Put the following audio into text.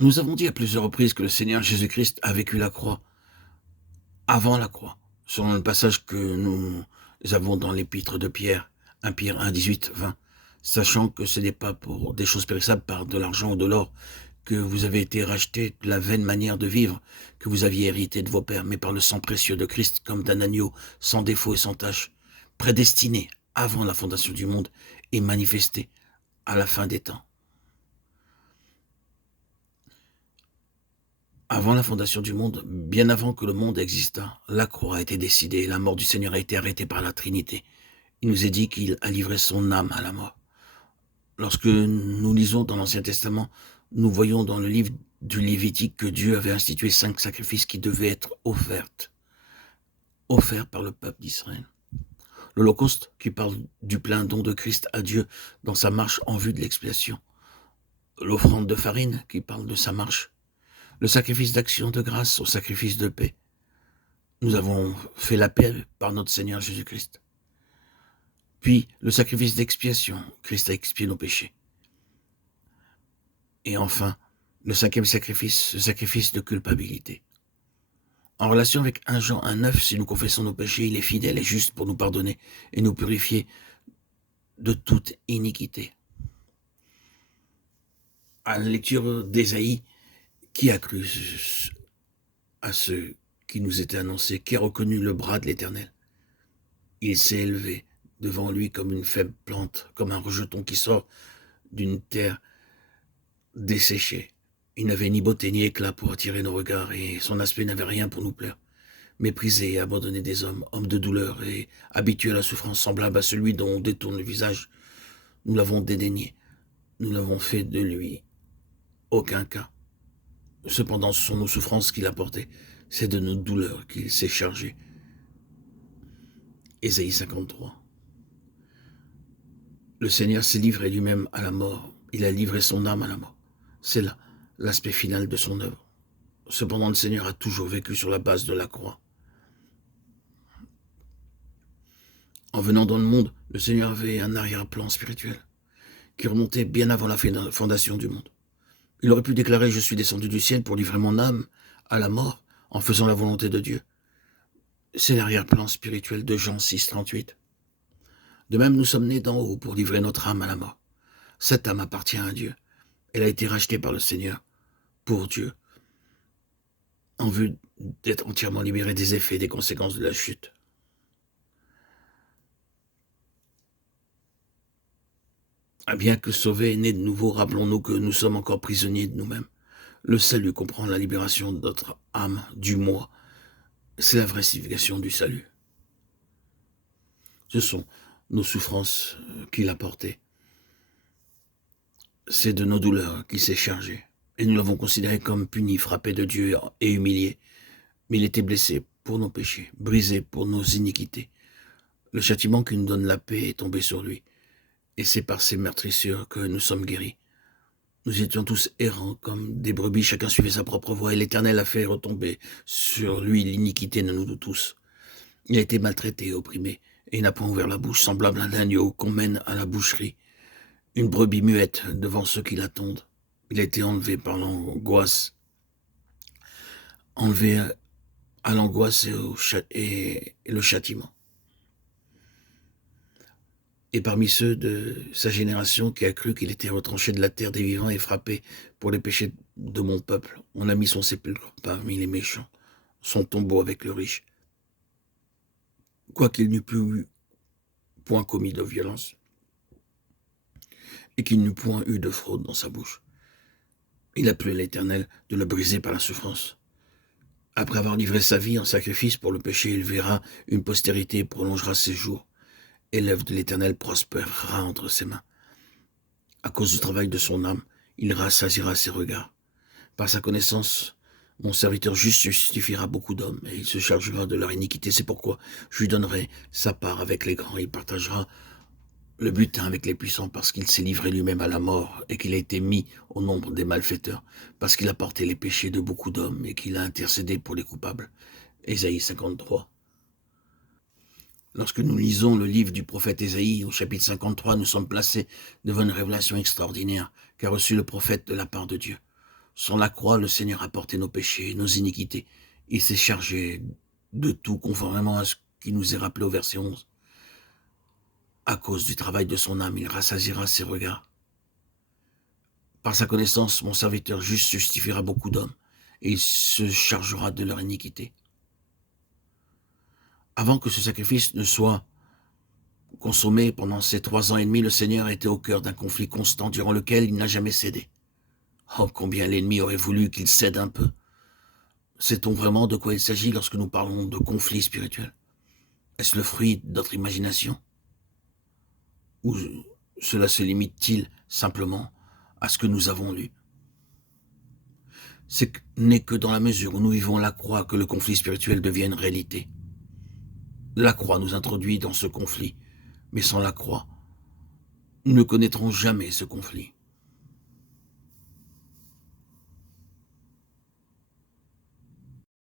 Nous avons dit à plusieurs reprises que le Seigneur Jésus-Christ a vécu la croix, avant la croix, selon le passage que nous avons dans l'épître de Pierre, 1 Pierre 1, 18, 20, sachant que ce n'est pas pour des choses périssables par de l'argent ou de l'or que vous avez été rachetés de la vaine manière de vivre que vous aviez hérité de vos pères, mais par le sang précieux de Christ comme d'un agneau, sans défaut et sans tache, prédestiné avant la fondation du monde et manifesté à la fin des temps. Avant la fondation du monde, bien avant que le monde existât, la croix a été décidée et la mort du Seigneur a été arrêtée par la Trinité. Il nous est dit qu'il a livré son âme à la mort. Lorsque nous lisons dans l'Ancien Testament, nous voyons dans le livre du Lévitique que Dieu avait institué 5 sacrifices qui devaient être offerts par le peuple d'Israël. L'Holocauste, qui parle du plein don de Christ à Dieu dans sa marche en vue de l'expiation. L'offrande de farine, qui parle de sa marche. Le sacrifice d'action de grâce au sacrifice de paix. Nous avons fait la paix par notre Seigneur Jésus-Christ. Puis le sacrifice d'expiation, Christ a expié nos péchés. Et enfin, le 5e sacrifice, le sacrifice de culpabilité. En relation avec 1 Jean 1,9, si nous confessons nos péchés, il est fidèle et juste pour nous pardonner et nous purifier de toute iniquité. À la lecture d'Ésaïe, qui a cru à ce qui nous était annoncé, qui a reconnu le bras de l'Éternel? Il s'est élevé devant lui comme une faible plante, comme un rejeton qui sort d'une terre desséchée. Il n'avait ni beauté ni éclat pour attirer nos regards, et son aspect n'avait rien pour nous plaire. Méprisé et abandonné des hommes, homme de douleur et habitué à la souffrance semblable à celui dont on détourne le visage, nous l'avons dédaigné, nous n'avons fait de lui aucun cas. Cependant, ce sont nos souffrances qu'il a portées, c'est de nos douleurs qu'il s'est chargé. Ésaïe 53. Le Seigneur s'est livré lui-même à la mort, il a livré son âme à la mort. C'est là l'aspect final de son œuvre. Cependant, le Seigneur a toujours vécu sur la base de la croix. En venant dans le monde, le Seigneur avait un arrière-plan spirituel qui remontait bien avant la fondation du monde. Il aurait pu déclarer « Je suis descendu du ciel pour livrer mon âme à la mort en faisant la volonté de Dieu ». C'est l'arrière-plan spirituel de Jean 6, 38. De même, nous sommes nés d'en haut pour livrer notre âme à la mort. Cette âme appartient à Dieu. Elle a été rachetée par le Seigneur pour Dieu, en vue d'être entièrement libérée des effets et des conséquences de la chute. Bien que sauvés et nés de nouveau, rappelons-nous que nous sommes encore prisonniers de nous-mêmes. Le salut comprend la libération de notre âme, du moi. C'est la vraie signification du salut. Ce sont nos souffrances qu'il a portées. C'est de nos douleurs qu'il s'est chargé. Et nous l'avons considéré comme puni, frappé de Dieu et humilié. Mais il était blessé pour nos péchés, brisé pour nos iniquités. Le châtiment qui nous donne la paix est tombé sur lui. Et c'est par ses meurtrissures que nous sommes guéris. Nous étions tous errants comme des brebis, chacun suivait sa propre voie, et l'Éternel a fait retomber sur lui l'iniquité de nous tous. Il a été maltraité et opprimé, et il n'a point ouvert la bouche, semblable à un agneau qu'on mène à la boucherie, une brebis muette devant ceux qui l'attendent. Il a été enlevé par l'angoisse, enlevé à l'angoisse et le châtiment. Et parmi ceux de sa génération qui a cru qu'il était retranché de la terre des vivants et frappé pour les péchés de mon peuple, on a mis son sépulcre parmi les méchants, son tombeau avec le riche. Quoiqu'il n'eût point commis de violence, et qu'il n'eût point eu de fraude dans sa bouche. Il a plu à l'Éternel de le briser par la souffrance. Après avoir livré sa vie en sacrifice pour le péché, il verra une postérité et prolongera ses jours. Et l'œuvre de l'Éternel prospérera entre ses mains. À cause du travail de son âme, il rassasiera ses regards. Par sa connaissance, mon serviteur juste justifiera beaucoup d'hommes, et il se chargera de leur iniquité. C'est pourquoi je lui donnerai sa part avec les grands. Il partagera le butin avec les puissants, parce qu'il s'est livré lui-même à la mort, et qu'il a été mis au nombre des malfaiteurs, parce qu'il a porté les péchés de beaucoup d'hommes, et qu'il a intercédé pour les coupables. Ésaïe 53. Lorsque nous lisons le livre du prophète Ésaïe, au chapitre 53, nous sommes placés devant une révélation extraordinaire qu'a reçue le prophète de la part de Dieu. Sans la croix, le Seigneur a porté nos péchés, nos iniquités. Il s'est chargé de tout conformément à ce qui nous est rappelé au verset 11. À cause du travail de son âme, il rassasiera ses regards. Par sa connaissance, mon serviteur juste justifiera beaucoup d'hommes, et il se chargera de leur iniquité. Avant que ce sacrifice ne soit consommé pendant ces 3 ans et demi, le Seigneur était au cœur d'un conflit constant durant lequel il n'a jamais cédé. Oh, combien l'ennemi aurait voulu qu'il cède un peu. Sait-on vraiment de quoi il s'agit lorsque nous parlons de conflit spirituel? Est-ce le fruit de notre imagination? Ou cela se limite-t-il simplement à ce que nous avons lu? Ce n'est que dans la mesure où nous vivons la croix que le conflit spirituel devient une réalité. La croix nous introduit dans ce conflit, mais sans la croix, nous ne connaîtrons jamais ce conflit.